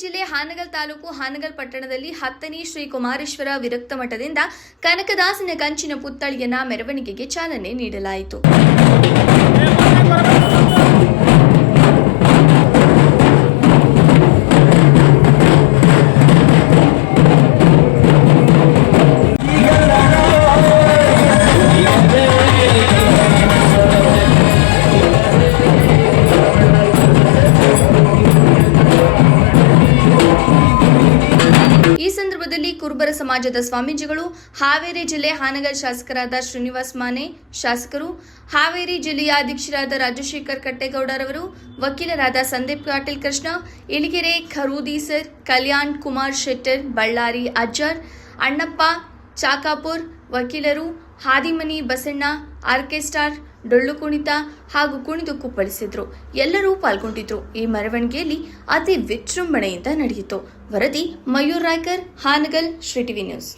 ಜಿಲ್ಲೆ ಹಾನಗಲ್ ತಾಲೂಕು ಹಾನಗಲ್ ಪಟ್ಟಣದಲ್ಲಿ ಹತ್ತನೇ ಶ್ರೀ ಕುಮಾರೇಶ್ವರ ವಿರಕ್ತ ಮಠದಿಂದ ಕನಕದಾಸನ ಕಂಚಿನ ಪುತ್ತಳಿಯನ್ನ ಮೆರವಣಿಗೆಗೆ ಚಾಲನೆ ನೀಡಲಾಯಿತು. ಸಮಾಜದ ಸ್ವಾಮೀಜಿಗಳು. ಹಾವೇರಿ ಜಿಲ್ಲೆ ಹಾನಗಲ್ ಶಾಸಕರಾದ ಶ್ರೀನಿವಾಸ್ ಮಾನೆ, ಶಾಸಕರು. ಹಾವೇರಿ ಜಿಲ್ಲೆಯ ಅಧ್ಯಕ್ಷರಾದ ರಾಜಶೇಖರ್ ಕಟ್ಟೇಗೌಡರವರು. ವಕೀಲರಾದ ಸಂದೀಪ್ ಪಾಟೀಲ್ ಕೃಷ್ಣ ಇಳಿಗೆರೆ ಖರೂದೀಸರ್ ಕಲ್ಯಾಣ್ ಕುಮಾರ್ ಶೆಟ್ಟರ್, ಬಳ್ಳಾರಿ ಅಜ್ಜರ್, ಅಣ್ಣಪ್ಪ ಚಾಕಾಪುರ್, ವಕೀಲರು ಹಾದಿಮನಿ, ಬಸಣ್ಣ ಆರ್ಕೆಸ್ಟಾರ್ ಡೊಳ್ಳು ಕುಣಿತ ಹಾಗೂ ಕುಣಿದು ಕುಪ್ಪಳಿಸಿದ್ರು. ಎಲ್ಲರೂ ಪಾಲ್ಗೊಂಡಿದ್ರು. ಈ ಮೆರವಣಿಗೆಯಲ್ಲಿ ಅತಿ ವಿಜೃಂಭಣೆಯಿಂದ ನಡೆಯಿತು. ವರದಿ ಮಯೂರ್ ರಾಯ್ಕರ್, ಹಾನಗಲ್, ಶ್ರೀ ಟಿವಿ ನ್ಯೂಸ್.